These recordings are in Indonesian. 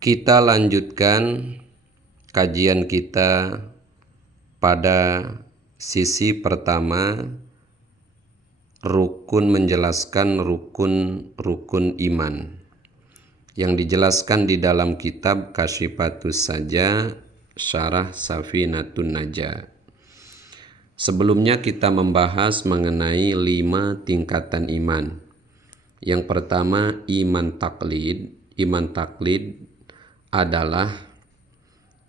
Kita lanjutkan kajian kita pada sisi pertama, rukun menjelaskan rukun-rukun iman yang dijelaskan di dalam kitab Kasyifatus Saja Syarah Safinatun Najah. Sebelumnya kita membahas mengenai 5 tingkatan iman. Yang pertama, iman taklid. Iman taklid adalah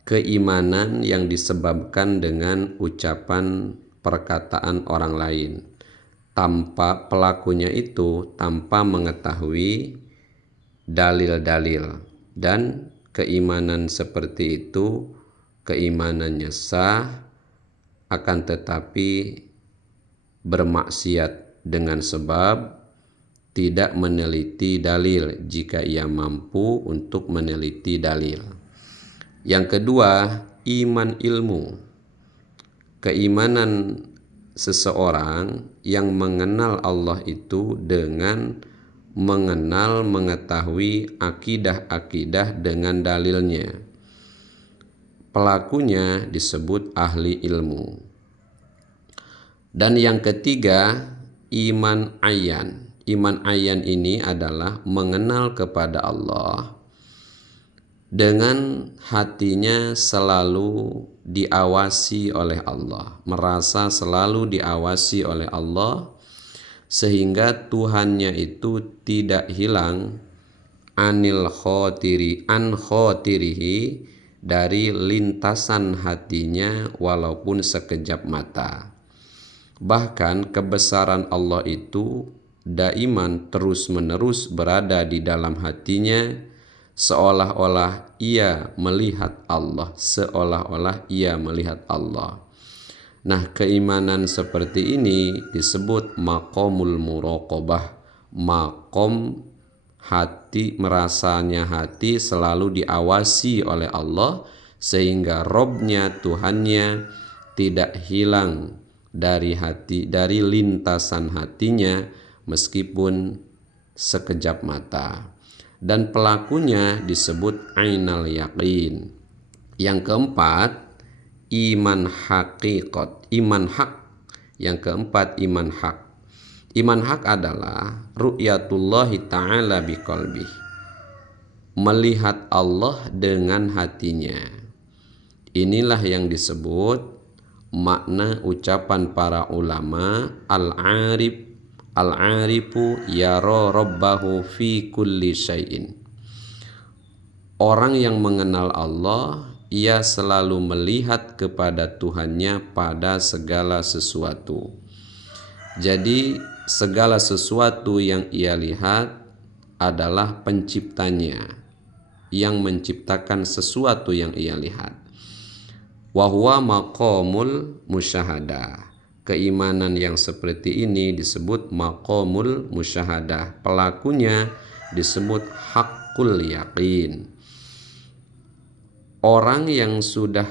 keimanan yang disebabkan dengan ucapan perkataan orang lain tanpa pelakunya itu tanpa mengetahui dalil-dalil, dan keimanan seperti itu keimanannya sah, akan tetapi bermaksiat dengan sebab tidak meneliti dalil jika ia mampu untuk meneliti dalil. Yang kedua, iman ilmu. Keimanan seseorang yang mengenal Allah itu dengan mengetahui akidah-akidah dengan dalilnya. Pelakunya disebut ahli ilmu. Dan yang ketiga, iman ayan. Iman ayan ini adalah mengenal kepada Allah dengan hatinya selalu diawasi oleh Allah, merasa selalu diawasi oleh Allah, sehingga Tuhannya itu tidak hilang an khotirihi, dari lintasan hatinya walaupun sekejap mata. Bahkan kebesaran Allah itu daiman terus-menerus berada di dalam hatinya, seolah-olah ia melihat Allah, Nah, keimanan seperti ini disebut maqamul muraqabah, maqam hati, merasanya hati selalu diawasi oleh Allah, sehingga Robnya, Tuhannya tidak hilang dari lintasan hatinya meskipun sekejap mata. Dan pelakunya disebut ainal yaqin. Yang keempat, iman hakikat, iman hak. Yang keempat, iman hak. Iman hak adalah ru'yatullahi ta'ala biqalbih, melihat Allah dengan hatinya. Inilah yang disebut makna ucapan para ulama, al-arifu yara rabbahu fi kulli syai'in. Orang yang mengenal Allah, ia selalu melihat kepada Tuhannya pada segala sesuatu. Jadi segala sesuatu yang ia lihat adalah penciptanya yang menciptakan sesuatu yang ia lihat. Wa huwa maqamul musyahadah. Keimanan yang seperti ini disebut maqamul musyahadah. Pelakunya disebut haqqul yaqin. Orang yang sudah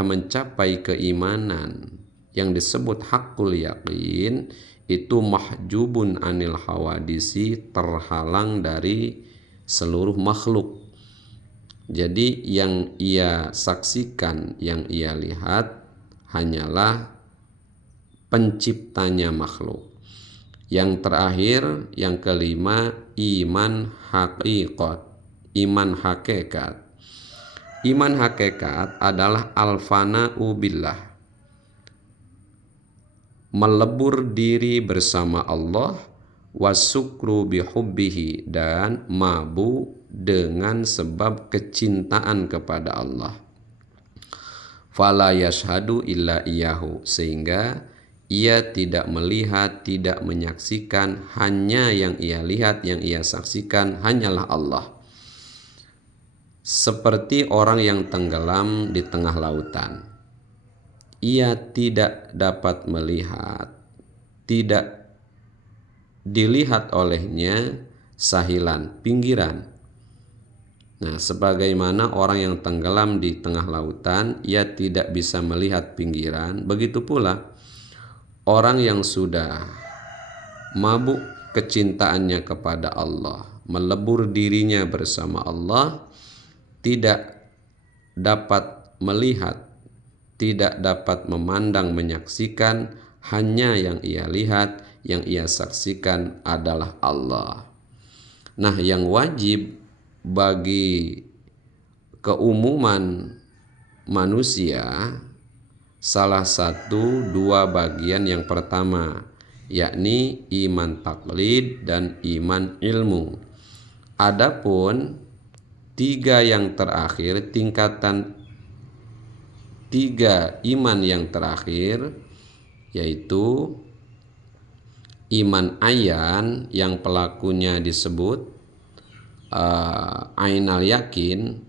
mencapai keimanan yang disebut haqqul yaqin itu mahjubun anil hawadisi, terhalang dari seluruh makhluk. Jadi yang ia saksikan, yang ia lihat hanyalah penciptanya makhluk. Yang terakhir, yang kelima, iman hakikat, iman hakikat. Iman hakikat adalah al-fana'u billah, melebur diri bersama Allah, wasukru bihubbihi, dan mabu dengan sebab kecintaan kepada Allah. Fala yashhadu illa iyahu, sehingga ia tidak melihat, tidak menyaksikan, hanya yang ia lihat, yang ia saksikan hanyalah Allah. Seperti orang yang tenggelam di tengah lautan, ia tidak dapat melihat, tidak dilihat olehnya sahilan, pinggiran. Nah, sebagaimana orang yang tenggelam di tengah lautan, ia tidak bisa melihat pinggiran, begitu pula orang yang sudah mabuk kecintaannya kepada Allah, melebur dirinya bersama Allah, tidak dapat melihat, tidak dapat memandang, menyaksikan, hanya yang ia lihat, yang ia saksikan adalah Allah. Nah, yang wajib bagi keumuman manusia salah satu dua bagian yang pertama, yakni iman taklid dan iman ilmu. Adapun tiga yang terakhir, tingkatan tiga iman yang terakhir, yaitu iman ayan yang pelakunya disebut ainal yakin,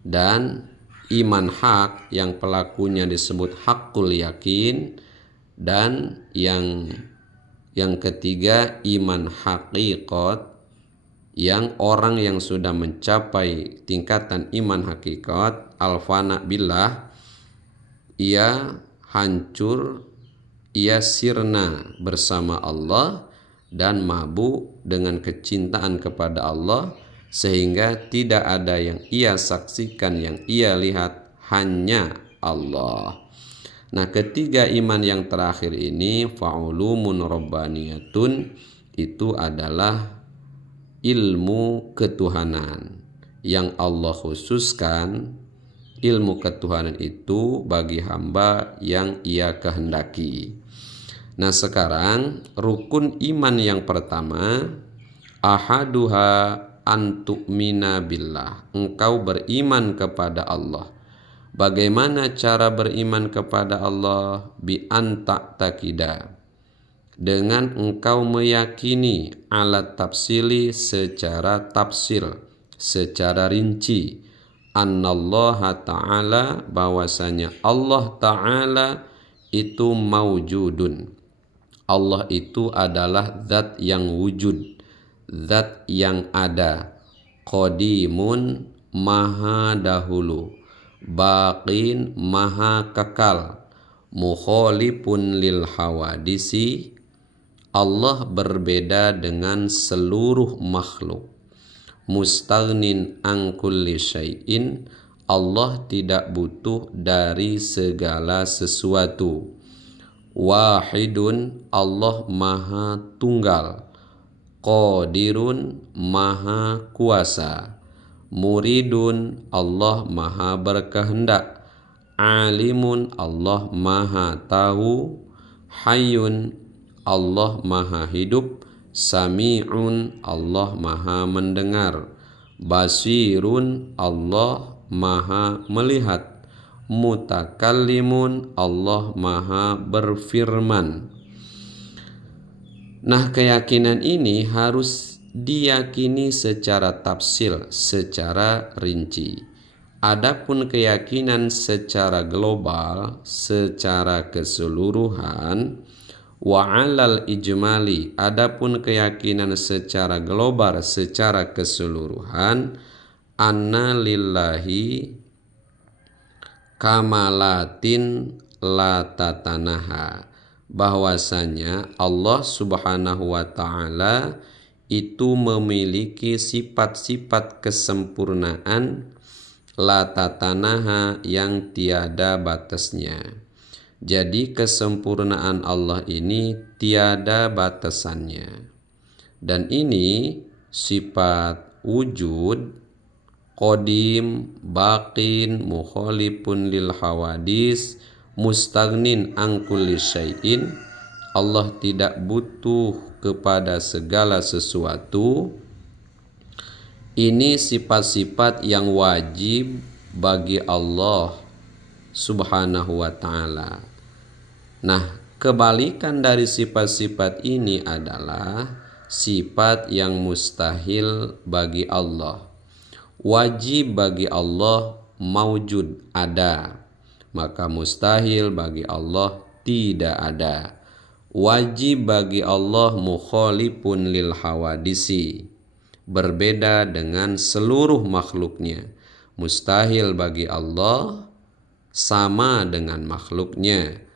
dan iman hak yang pelakunya disebut hakul yakin, dan yang ketiga iman hakikat, yang orang yang sudah mencapai tingkatan iman hakikat al-fana billah, ia hancur, ia sirna bersama Allah dan mabuk dengan kecintaan kepada Allah, sehingga tidak ada yang ia saksikan, yang ia lihat, hanya Allah. Nah, ketiga iman yang terakhir ini fa'ulumun rabbaniyatun, itu adalah ilmu ketuhanan yang Allah khususkan. Ilmu ketuhanan itu bagi hamba yang ia kehendaki. Nah, sekarang rukun iman yang pertama, ahaduha antu'mina billah, engkau beriman kepada Allah. Bagaimana cara beriman kepada Allah? Bi anta takida, dengan engkau meyakini, alat tafsili, secara tafsil, secara rinci, annallaha ta'ala, bahwasanya Allah ta'ala itu maujudun, Allah itu adalah zat yang wujud, zat yang ada, qadimun, maha dahulu, baqin, maha kekal, mukhalifun lil hawadisi, Allah berbeda dengan seluruh makhluk, mustaghnin an kulli syai'in, Allah tidak butuh dari segala sesuatu, wahidun, Allah maha tunggal, qadirun, maha kuasa, muridun, Allah maha berkehendak, alimun, Allah maha tahu, hayyun, Allah maha hidup, sami'un, Allah maha mendengar, basirun, Allah maha melihat, mutakallimun, Allah maha berfirman. Nah, keyakinan ini harus diyakini secara tafsil, secara rinci. Adapun keyakinan secara global, secara keseluruhan, wa alal ijmali, adapun keyakinan secara global, secara keseluruhan, anna lillahi kamalatin la tatanaha, bahwasanya Allah Subhanahu wa ta'ala itu memiliki sifat-sifat kesempurnaan, la tatanaha, yang tiada batasnya. Jadi kesempurnaan Allah ini tiada batasannya. Dan ini sifat wujud, qadim, baqin, mukhalifun lil hawadis, mustaghnin an kulli syai'in, Allah tidak butuh kepada segala sesuatu. Ini sifat-sifat yang wajib bagi Allah Subhanahu wa ta'ala. Nah, kebalikan dari sifat-sifat ini adalah sifat yang mustahil bagi Allah. Wajib bagi Allah maujud, ada, maka mustahil bagi Allah tidak ada. Wajib bagi Allah mukhalifun lil hawadisi, berbeda dengan seluruh makhluknya. Mustahil bagi Allah sama dengan makhluknya.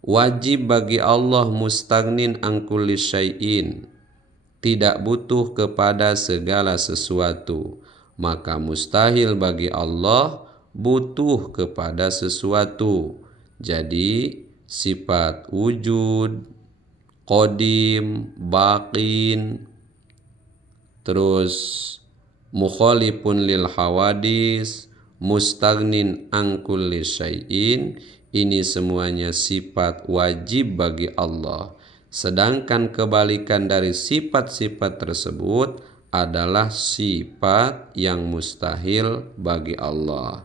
Wajib bagi Allah mustaghnin an kulli syai'in, tidak butuh kepada segala sesuatu, maka mustahil bagi Allah butuh kepada sesuatu. Jadi sifat wujud, qadim, baqin, terus mukhalifun lil hawadis, mustagnin an kulli syai'in, ini semuanya sifat wajib bagi Allah. Sedangkan kebalikan dari sifat-sifat tersebut adalah sifat yang mustahil bagi Allah.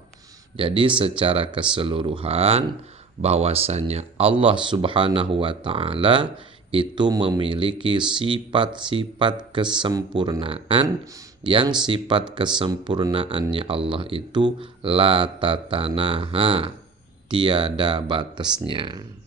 Jadi secara keseluruhan bahwasanya Allah Subhanahu wa taala itu memiliki sifat-sifat kesempurnaan, yang sifat kesempurnaannya Allah itu la tatanaha, tiada batasnya.